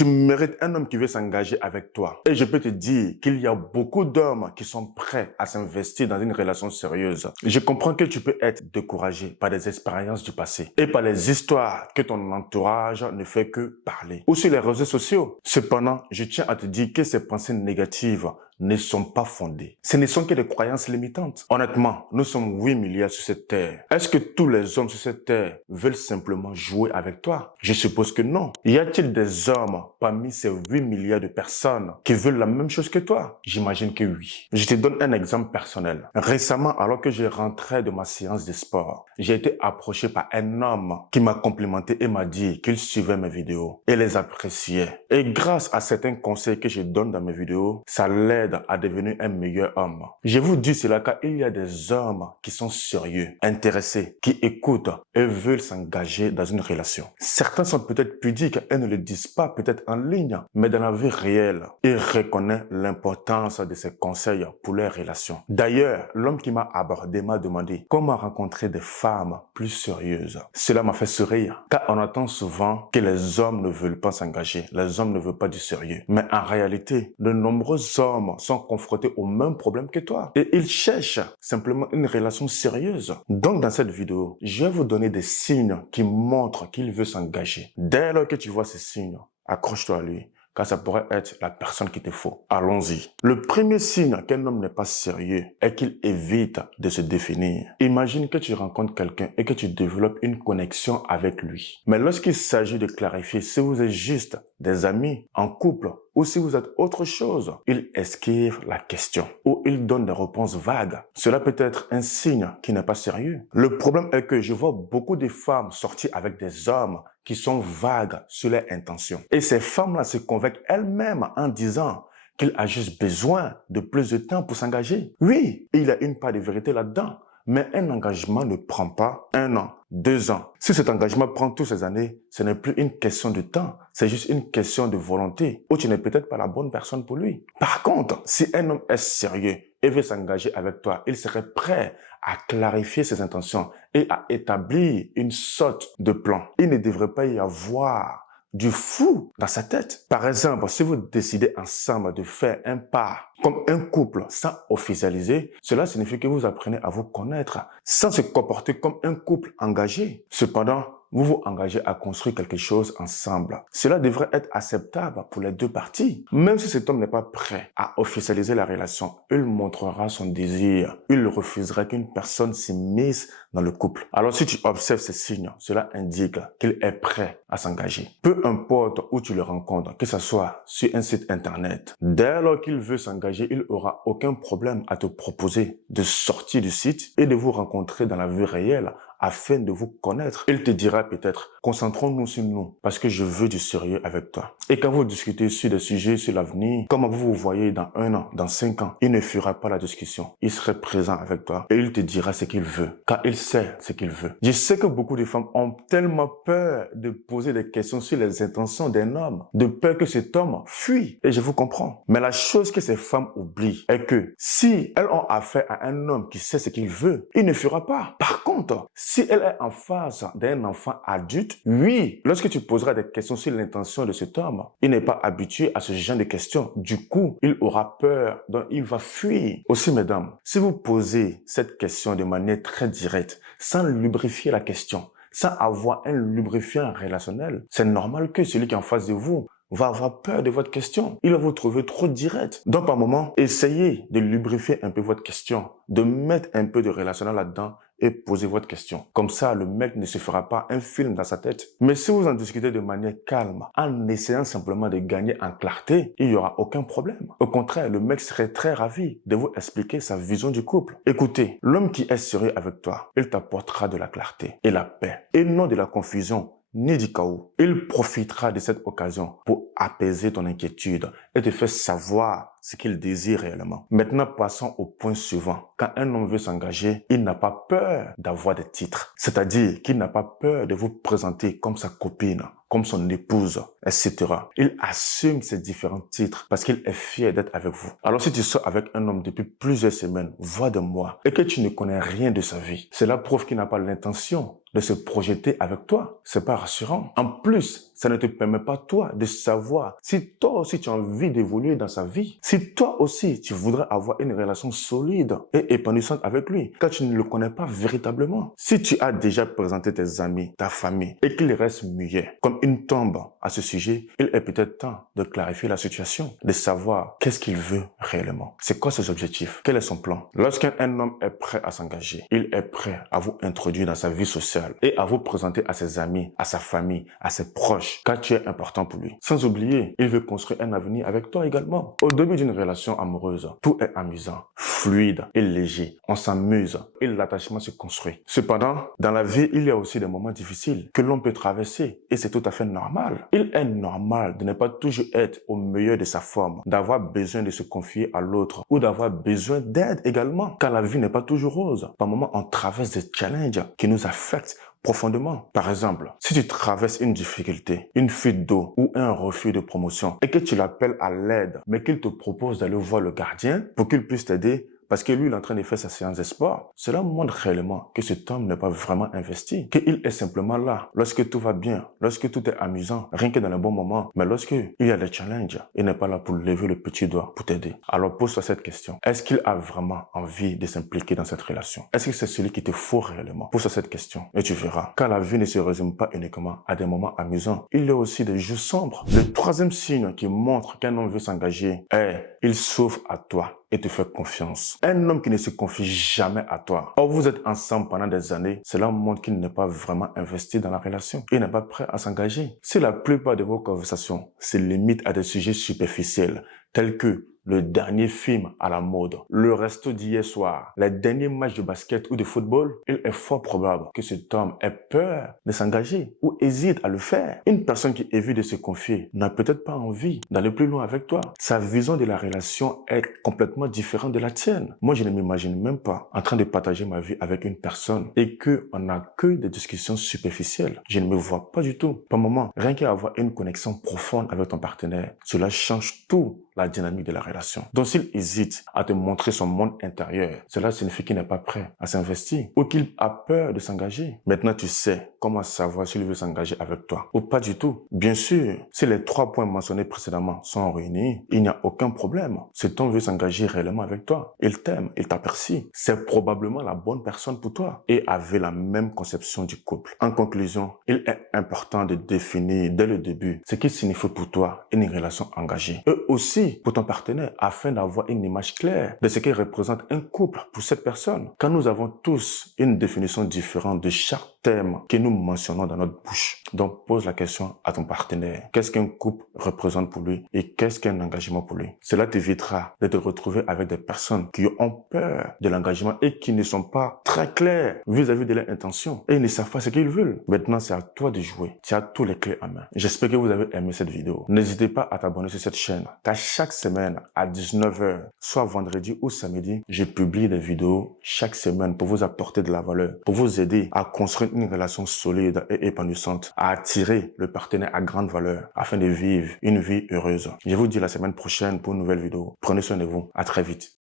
Tu mérites un homme qui veut s'engager avec toi. Et je peux te dire qu'il y a beaucoup d'hommes qui sont prêts à s'investir dans une relation sérieuse. Je comprends que tu peux être découragé par des expériences du passé et par les histoires que ton entourage ne fait que parler ou sur les réseaux sociaux. Cependant, je tiens à te dire que ces pensées négatives ne sont pas fondées. Ce ne sont que des croyances limitantes. Honnêtement, nous sommes 8 milliards sur cette terre. Est-ce que tous les hommes sur cette terre veulent simplement jouer avec toi? Je suppose que non. Y a-t-il des hommes parmi ces 8 milliards de personnes qui veulent la même chose que toi? J'imagine que oui. Je te donne un exemple personnel. Récemment, alors que je rentrais de ma séance de sport, j'ai été approché par un homme qui m'a complimenté et m'a dit qu'il suivait mes vidéos et les appréciait. Et grâce à certains conseils que je donne dans mes vidéos, ça l'aide à devenir un meilleur homme. Je vous dis cela car il y a des hommes qui sont sérieux, intéressés, qui écoutent et veulent s'engager dans une relation. Certains sont peut-être pudiques et ne le disent pas peut-être en ligne, mais dans la vie réelle, ils reconnaissent l'importance de ces conseils pour leur relation. D'ailleurs, l'homme qui m'a abordé m'a demandé comment rencontrer des femmes plus sérieuses. Cela m'a fait sourire, car on entend souvent que les hommes ne veulent pas s'engager, les hommes ne veulent pas du sérieux. Mais en réalité, de nombreux hommes sont confrontés au même problème que toi et ils cherchent simplement une relation sérieuse. Donc dans cette vidéo, je vais vous donner des signes qui montrent qu'il veut s'engager. Dès lors que tu vois ces signes, accroche-toi à lui, car ça pourrait être la personne qu'il te faut. Allons-y. Le premier signe qu'un homme n'est pas sérieux est qu'il évite de se définir. Imagine que tu rencontres quelqu'un et que tu développes une connexion avec lui. Mais lorsqu'il s'agit de clarifier si vous êtes juste des amis, en couple, ou si vous êtes autre chose, il esquive la question ou il donne des réponses vagues. Cela peut être un signe qui n'est pas sérieux. Le problème est que je vois beaucoup de femmes sortir avec des hommes qui sont vagues sur leurs intentions. Et ces femmes-là se convainquent elles-mêmes en disant qu'il a juste besoin de plus de temps pour s'engager. Oui, il y a une part de vérité là-dedans. Mais un engagement ne prend pas 1 an, 2 ans. Si cet engagement prend toutes ces années, ce n'est plus une question de temps, c'est juste une question de volonté, ou tu n'es peut-être pas la bonne personne pour lui. Par contre, si un homme est sérieux et veut s'engager avec toi, il serait prêt à clarifier ses intentions et à établir une sorte de plan. Il ne devrait pas y avoir du flou dans sa tête. Par exemple, si vous décidez ensemble de faire un pas comme un couple sans officialiser, cela signifie que vous apprenez à vous connaître sans se comporter comme un couple engagé. Cependant, vous vous engagez à construire quelque chose ensemble. Cela devrait être acceptable pour les deux parties. Même si cet homme n'est pas prêt à officialiser la relation, il montrera son désir. Il refusera qu'une personne s'immisce dans le couple. Alors si tu observes ces signes, cela indique qu'il est prêt à s'engager. Peu importe où tu le rencontres, que ce soit sur un site internet, dès lors qu'il veut s'engager, il n'aura aucun problème à te proposer de sortir du site et de vous rencontrer dans la vie réelle afin de vous connaître. Il te dira peut-être, concentrons-nous sur nous parce que je veux du sérieux avec toi. Et quand vous discutez sur des sujets sur l'avenir, comment vous vous voyez dans 1 an, dans 5 ans, il ne fera pas la discussion. Il serait présent avec toi et il te dira ce qu'il veut, car il sait ce qu'il veut. Je sais que beaucoup de femmes ont tellement peur de poser des questions sur les intentions d'un homme, de peur que cet homme fuit. Et je vous comprends. Mais la chose que ces femmes oublient est que si elles ont affaire à un homme qui sait ce qu'il veut, il ne fera pas. Par contre, si elle est en face d'un enfant adulte, oui, lorsque tu poseras des questions sur l'intention de cet homme, il n'est pas habitué à ce genre de questions. Du coup, il aura peur, donc il va fuir. Aussi, mesdames, si vous posez cette question de manière très directe, sans lubrifier la question, sans avoir un lubrifiant relationnel, c'est normal que celui qui est en face de vous va avoir peur de votre question. Il va vous trouver trop direct. Donc, par moment, essayez de lubrifier un peu votre question, de mettre un peu de relationnel là-dedans et posez votre question. Comme ça, le mec ne se fera pas un film dans sa tête. Mais si vous en discutez de manière calme, en essayant simplement de gagner en clarté, il n'y aura aucun problème. Au contraire, le mec serait très ravi de vous expliquer sa vision du couple. Écoutez, l'homme qui est sérieux avec toi, il t'apportera de la clarté et la paix et non de la confusion ni du chaos. Il profitera de cette occasion pour apaiser ton inquiétude et te faire savoir ce qu'il désire réellement. Maintenant, passons au point suivant. Quand un homme veut s'engager, il n'a pas peur d'avoir des titres. C'est-à-dire qu'il n'a pas peur de vous présenter comme sa copine, comme son épouse, etc. Il assume ses différents titres parce qu'il est fier d'être avec vous. Alors si tu sors avec un homme depuis plusieurs semaines, voire des mois, et que tu ne connais rien de sa vie, cela prouve qu'il n'a pas l'intention de se projeter avec toi. C'est pas rassurant. En plus, ça ne te permet pas toi de savoir si toi aussi tu as envie d'évoluer dans sa vie. Si toi aussi tu voudrais avoir une relation solide et épanouissante avec lui, car tu ne le connais pas véritablement. Si tu as déjà présenté tes amis, ta famille, et qu'ils restent muets comme une tombe à ce sujet, il est peut-être temps de clarifier la situation, de savoir qu'est-ce qu'il veut réellement. C'est quoi ses objectifs? Quel est son plan? Lorsqu'un homme est prêt à s'engager, il est prêt à vous introduire dans sa vie sociale et à vous présenter à ses amis, à sa famille, à ses proches, car tu es important pour lui. Sans oublier, il veut construire un avenir avec toi également. Au début d'une relation amoureuse, tout est amusant, fluide et léger. On s'amuse et l'attachement se construit. Cependant, dans la vie, il y a aussi des moments difficiles que l'on peut traverser et c'est tout à fait normal. Il est normal de ne pas toujours être au meilleur de sa forme, d'avoir besoin de se confier à l'autre ou d'avoir besoin d'aide également, car la vie n'est pas toujours rose. Par moments, on traverse des challenges qui nous affectent profondément. Par exemple, si tu traverses une difficulté, une fuite d'eau ou un refus de promotion et que tu l'appelles à l'aide, mais qu'il te propose d'aller voir le gardien pour qu'il puisse t'aider, parce que lui, il est en train de faire sa séance de sport, cela montre réellement que cet homme n'est pas vraiment investi, qu'il est simplement là lorsque tout va bien, lorsque tout est amusant, rien que dans le bon moment, mais lorsque il y a des challenges, il n'est pas là pour lever le petit doigt pour t'aider. Alors pose-toi cette question. Est-ce qu'il a vraiment envie de s'impliquer dans cette relation? Est-ce que c'est celui qui te faut réellement? Pose-toi cette question et tu verras. Car la vie ne se résume pas uniquement à des moments amusants. Il y a aussi des jours sombres. Le troisième signe qui montre qu'un homme veut s'engager est il s'ouvre à toi et te fait confiance. Un homme qui ne se confie jamais à toi. Or, vous êtes ensemble pendant des années, cela montre qu'il n'est pas vraiment investi dans la relation. Il n'est pas prêt à s'engager. Si la plupart de vos conversations se limitent à des sujets superficiels, tels que le dernier film à la mode, le resto d'hier soir, les derniers matchs de basket ou de football, il est fort probable que cet homme ait peur de s'engager ou hésite à le faire. Une personne qui évite de se confier n'a peut-être pas envie d'aller plus loin avec toi. Sa vision de la relation est complètement différente de la tienne. Moi, je ne m'imagine même pas en train de partager ma vie avec une personne et qu'on n'a que des discussions superficielles. Je ne me vois pas du tout. Par moment, rien qu'avoir une connexion profonde avec ton partenaire, cela change tout la dynamique de la relation. Donc s'il hésite à te montrer son monde intérieur, cela signifie qu'il n'est pas prêt à s'investir ou qu'il a peur de s'engager. Maintenant, tu sais comment savoir s'il veut s'engager avec toi ou pas du tout. Bien sûr, si les 3 points mentionnés précédemment sont réunis, il n'y a aucun problème. Cet homme veut s'engager réellement avec toi. Il t'aime, il t'apprécie. C'est probablement la bonne personne pour toi et avait la même conception du couple. En conclusion, il est important de définir dès le début ce qui signifie pour toi une relation engagée. Et aussi pour ton partenaire afin d'avoir une image claire de ce que représente un couple pour cette personne. Car nous avons tous une définition différente de chaque thème que nous mentionnons dans notre bouche. Donc pose la question à ton partenaire. Qu'est-ce qu'un couple représente pour lui et qu'est-ce qu'un engagement pour lui? Cela t'évitera de te retrouver avec des personnes qui ont peur de l'engagement et qui ne sont pas très claires vis-à-vis de leur intention et ils ne savent pas ce qu'ils veulent. Maintenant, c'est à toi de jouer. Tu as tous les clés en main. J'espère que vous avez aimé cette vidéo. N'hésitez pas à t'abonner sur cette chaîne car chaque semaine à 19h, soit vendredi ou samedi, je publie des vidéos chaque semaine pour vous apporter de la valeur, pour vous aider à construire une relation solide et épanouissante, à attirer le partenaire à grande valeur afin de vivre une vie heureuse. Je vous dis la semaine prochaine pour une nouvelle vidéo. Prenez soin de vous. À très vite.